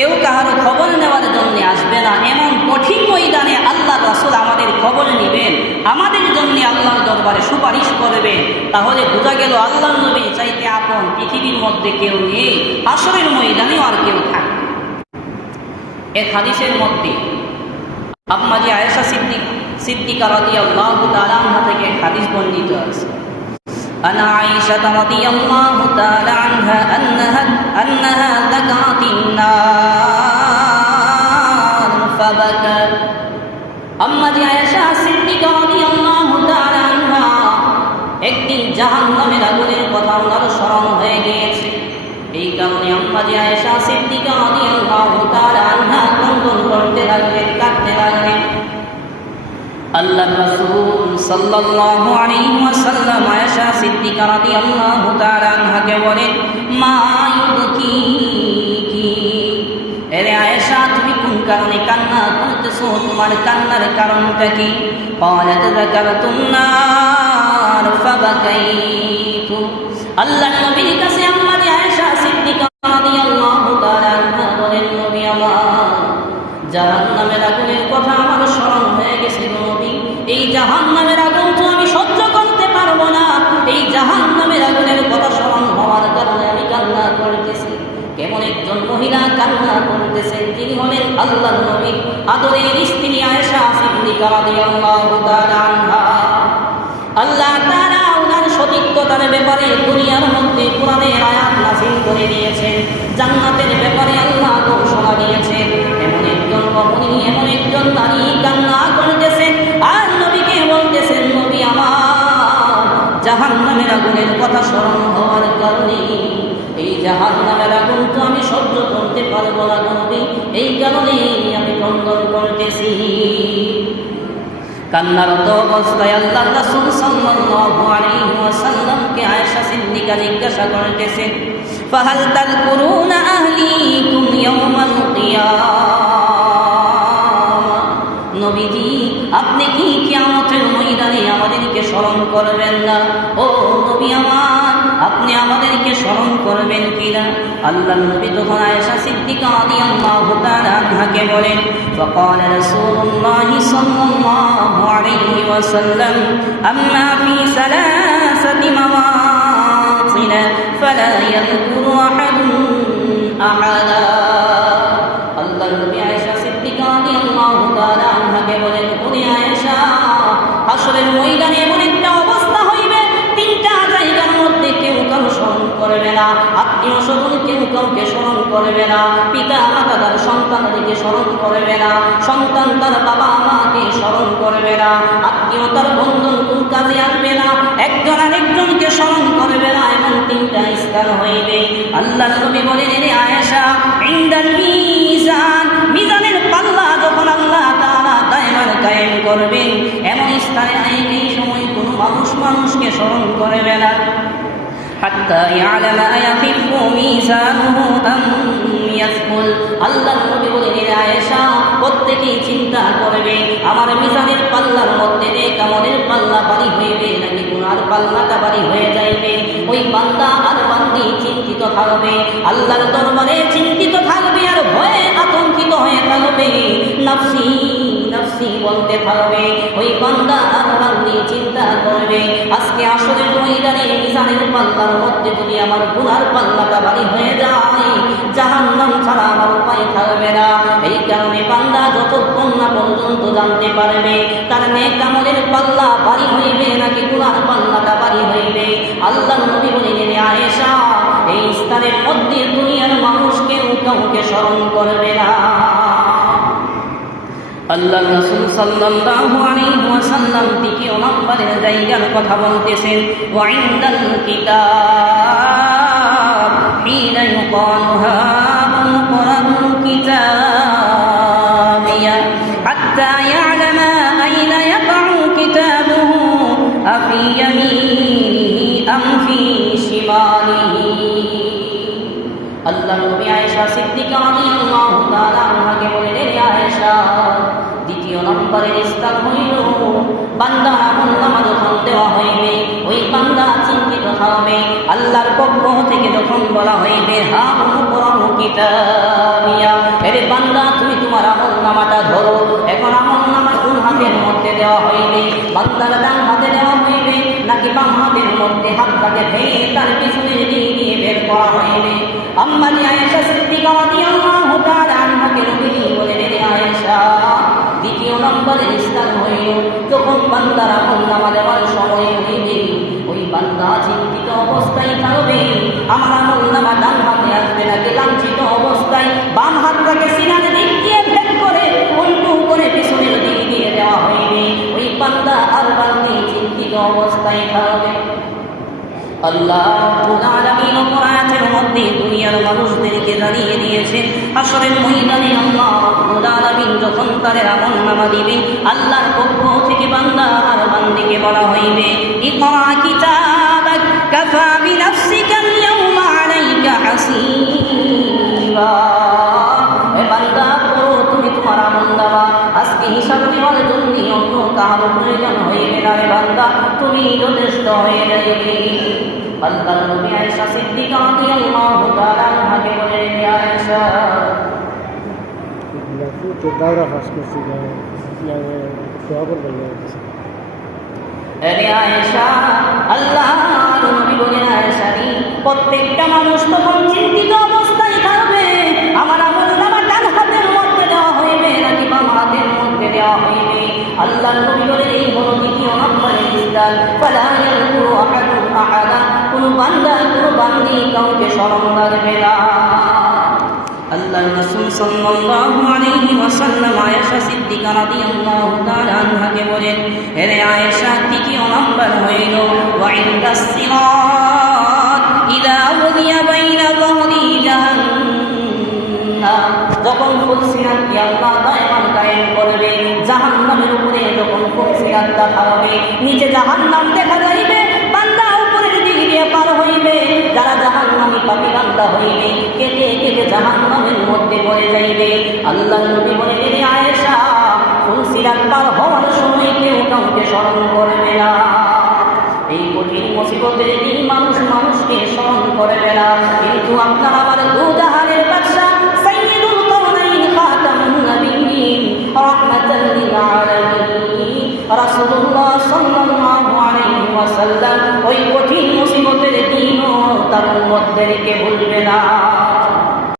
কেউ কাহারও খবর নেওয়ার জন্য আসবে না। এমন কঠিন ময়দানে আল্লাহ রাসূল আমাদের খবর নেবেন, আমাদের জন্য আল্লাহর দরবারে সুপারিশ করবে। তাহলে বোঝা গেল আল্লাহর নবী চাইতে আপন পৃথিবীর মধ্যে কেউ নেই, হাসরের ময়দানেও আর কেউ থাকবে। এক হাদিসের মধ্যে আম্মা জি আয়েশা সিদ্দিকা রাদিয়াল্লাহু তাআলা আনহা থেকে হাদিস বর্ণিত আছে। আনা আয়েশা রাদিয়াল্লাহু তাআলা আনহা আন্নাহা যাকাতিন নার ফাবাকাত। আম্মা জি আয়েশা সিদ্দিকা রাদিয়াল্লাহু তাআলা আনহা একদিন জাহান্নামের আগুনের কথা ওনার স্মরণ হয়ে গিয়েছে। এই কারণে আম্মা জি আয়েশা সিদ্দিকা রাদিয়াল্লাহু তাআলা আনহা ক্রন্দন করতে লাগলেন, কাঁদতে লাগলেন। আল্লাহর রাসূল সাল্লাল্লাহু আলাইহি ওয়াসাল্লাম আয়েশা সিদ্দিকা রাদিয়াল্লাহু তাআলা আনহাকে বলেন, মা ইউবকিকি, এরে আয়েশা তুমি কোন কারণে কান্না করতেছো, তোমার কান্নার কারণটা কি? ক্বালাত যাকারতুন নার ফাবাকাইতু। আল্লাহর নবীর কাছে আম্মা জি আয়েশা সিদ্দিকা রাদিয়াল্লাহু তাআলা আনহা বলেন, নবী আমার জাহান্নামের আগুনের কথা আমার স্মরণ হয়ে গেছে নবী। এই জাহান্নামের আগুন তো আমি সহ্য করতে পারবো না। এই জাহান্নামের আগুনের কথা স্মরণ হওয়ার কারণে আমি কান্না করতেছি। কেমন একজন মহিলা কান্না করতেছেন, তিনি হলেন আল্লাহর নবী আদরের স্ত্রী আয়েশা সিদ্দিকা রাদিয়াল্লাহু তাআলা আনহা। আল্লাহ তাআলা ওনার সতীত্বতার ব্যাপারে দুনিয়ার মধ্যে কোরআনের আয়াত নাযিল করে দিয়েছেন, জান্নাতের ব্যাপারে আল্লাহ ঘোষণা দিয়েছেন। এমন একজন রমণী, এমন একজন নারী কান্না করতেছেন আর নবীকে বলতেছেন, নবী আমার জাহান্নামের আগুনের কথা স্মরণ হওয়ার কারণে এই জাহান্নামের আগুন তো আমি সহ্য করতে পারবো না নবী, এই কারণে আমি ক্রন্দন করতেছি। কান্নারত অবস্থায় আল্লাহর রাসূল সাল্লাল্লাহু আলাইহি ওয়াসাল্লামকে আয়েশা সিদ্দিকা জিজ্ঞাসা করতেছেন, ফাহাল তাযকুরুনা আহলিকুম ইয়াওমাল কিয়ামা, নবীজি আপনি কি কিয়ামতের ময়দানে আমাদেরকে স্মরণ করবেন না? ও নবী আমার, আপনি আমাদেরকে স্মরণ করবেন কিনা? আল্লাহর নবী তখন আয়েশা সিদ্দিকা রাদিয়াল্লাহু তাআলা আনহাকে বলেন, ফাকালা রাসূলুল্লাহি সাল্লাল্লাহু আলাইহি ওয়াসাল্লাম, আম্মা ফি সালাসাতি মাওয়াতিন ফালা ইয়াযকুরু আহাদুন আহাদা। আল্লাহর নবী আয়েশা সিদ্দিকা রাদিয়াল্লাহু তাআলা আনহাকে বলেন, ওরে আয়েশা, হাসরের ময়দানে এমন একটা অবস্থা হইবে, তিনটা জায়গার মধ্যে কেউ কারো স্মরণ করবে না, আত্মীয় স্বজন কেউ কাউকে স্মরণ করবে না, পিতা মাতা তার সন্তানদেরকে স্মরণ করবে না, সন্তান তার বাবা মাকে স্মরণ করবে না, আত্মীয় তার বন্ধন কোন কাজে আসবে না, একজন আরেকজনকে স্মরণ করবে না। এমন তিনটা স্থান হইবে। আল্লাহর নবী বলেন, রে আয়েশা, ইনদাল মিজান, মিজানের পাল্লা যখন আল্লাহ তাআলা দায়মান কায়েম করবেন, এমন স্থানে এই সময় কোনো মানুষকে স্মরণ করবে না। হাত্তা ইয়ালামা আয়াখিফু মিজানুহু আম ইয়াসকুল। আল্লাহর নবী বলেন, হে আয়েশা, প্রত্যেকেই চিন্তা করবে আমার মিজানের পাল্লার মধ্যে কামলের পাল্লা ভারী হইবে নাকি গুনার পাল্লাটা ভারী হয়ে যাইবে। ওই বান্দা আর বান্দি চিন্তিত থাকবে, আল্লাহর দরবারে চিন্তিত থাকবে আর ভয়ে আতঙ্কিত হয়ে থাকবে, নফসি নফসি বলতে থাকবে। ওই বান্দা আর বান্দি চিন্তা করবে, আজকে আসরের ময়দানে মিজানের পাল্লার মধ্যে যদি আমার গুনার পাল্লাটা ভারী হয়ে যায়, জাহান্নাম ছাড়া আমার উপায় থাকবে না। এই কারণে বান্দা যতক্ষণ না পর্যন্ত জানতে পারবে তার নেক আমলের পাল্লা ভারী হইবে নাকি গুনার পাল্লাটা ভারী হইবে, আল্লাহর নবী বলেন, হে আয়েশা, এই স্থানের মধ্যে দুনিয়ার মানুষ কেউ কাউকে স্মরণ করবে না। আল্লাহর রাসূল সাল্লাল্লাহু আলাইহি ওয়াসাল্লাম দ্বিতীয় নম্বরের জায়গার কথা বলতেছেন, ওয়া ইনদাল কিতাব হিনা ইউকালু হাবুল কুরআনুল কিতাবিয়া হাত্তা ইয়ালামা আইনা ইয়াকউ কিতাবুহু আফি ইয়ামিনিহি আম ফি শিমালিহি। আল্লাহর নবী আয়েশা সিদ্দিকা রাদিয়াল্লাহু তাআলা আনহাকে বলেন, হে আয়েশা, দ্বিতীয় নম্বরের স্থান হইল বান্দা আমলনামা যখন দেওয়া হইবে, ওই বান্দা চিন্তিত হবে। আল্লাহর পক্ষ থেকে যখন বলা হইবে হা উমকরাহু কিতাবিয়া, এরে বান্দা তুমি তোমার আমলনামাটা ধরো। এখন আমলনামা কোন হাতের মধ্যে দেওয়া হইবে? বান্দার ডান হাতে দেওয়া হইবে নাকি বাম হাতের মধ্যে? হাতটাকে ভেঙে তার পিছনের দিক দিয়ে বের করা হইবে। আম্মা আয়েশা সিদ্দিকা রাদিয়াল্লাহু তাআলা আনহাকে নবীজি বলেন, রে আয়েশা, দ্বিতীয় নম্বরের স্থান হইল যখন বান্দার আমলনামা দেওয়ার সময় হইবে, ওই বান্দা চিন্তিত অবস্থায় থাকবে আমার আমলনামা ডান হাতে আসবে নাকি লাঞ্ছিত অবস্থায় বাম হাতটাকে সিনার দিক দিয়ে ভেদ করে উল্টো করে পিছনের দিক দিয়ে দেওয়া হইবে। ওই বান্দা আর বান্দি চিন্তিত অবস্থায় থাকবে। আল্লাহ রাব্বুল আলামিন কোরআনের মধ্যে দুনিয়ার মানুষদেরকে জানিয়ে দিয়েছেন, হাশরের ময়দানে আল্লাহ রাব্বুল আলামিন যখন তাদের আমলনামা দিবে, আল্লাহর পক্ষ থেকে বান্দা আর বান্দিকে বলা হইবে, ইকরা কিতাবাক কাফা বিনাফসিকা আল-ইয়াওমা আলাইকা হাসিবা। এ বান্দা, পড়ো তুমি তোমার আমলনামা, আজকে হিসাব নেওয়ার জন্য অন্য কারো প্রয়োজন হইবে না। রে বান্দা, তুমি যথেষ্ট হয়ে যাইবে। আল্লাহর নবী আয়েশা সিদ্দিকা রাদিয়াল্লাহু তাআলা আনহাকে বলেন, হে আয়েশা, তো দাওরা ফাঁস করছি দোয়া করবেন। হে আয়েশা, আল্লাহর নবী বলেন, আয়েশা রে, প্রত্যেকটা মানুষ তখন চিন্তিত অবস্থায় থাকবে আমার আমলনামা ডান হাতের মধ্যে দেওয়া হইবে নাকি বাম হাতের মধ্যে দেওয়া হইবে। আল্লাহর নবী বলেন, এই হলো দ্বিতীয় নম্বরের স্থান। ফালা ইয়াকুরু আহাদুন আহাদা, কোন বান্দা কোন বান্দি কাউকে স্মরণ রাখবে না। আল্লাহর রাসূল সাল্লাল্লাহু আলাইহি ওয়াসাল্লাম আয়েশা সিদ্দিকা রাদিয়াল্লাহু তাআলা আনহাকে বলেন, হে আয়েশা, তৃতীয় নম্বর হইল ওয়া ইনদাস সিরাত ইযা উদিয়া বাইনা যাহরি জাহান্নাম, যখন ফুলসিরাতকে আল্লাহ দায়মান কায়েম করবে, জাহান্নামের উপরে যখন ফুলসিরাতটা থাকবে, নিচে জাহান্নাম দেখা যাইবে, বান্দা উপরের দিক দিয়ে পার হইবে। যারা জাহান্নামী পাপী বান্দা হইবে কেটে কেটে জাহান্নামের মধ্যে পড়ে যাইবে। আল্লাহর নবী বলেন, হে আয়েশা, ফুলসিরাত পার হওয়ার সময় কেউ কাউকে স্মরণ করবে না। এই কঠিন মুসিবতের দিন মানুষ মানুষকে স্মরণ করবে না, কিন্তু আপনার আমার দুজাহানের বাদশা সাইয়্যিদুল কাওনাইন খাতামুন নবিয়্যিন রাহমাতাল লিল আলামিন রাসূলুল্লাহ সাল্লাল্লাহু আলাইহি ওয়াসাল্লাম ওই কঠিন মুসিবতের দিনও তার উম্মতদেরকে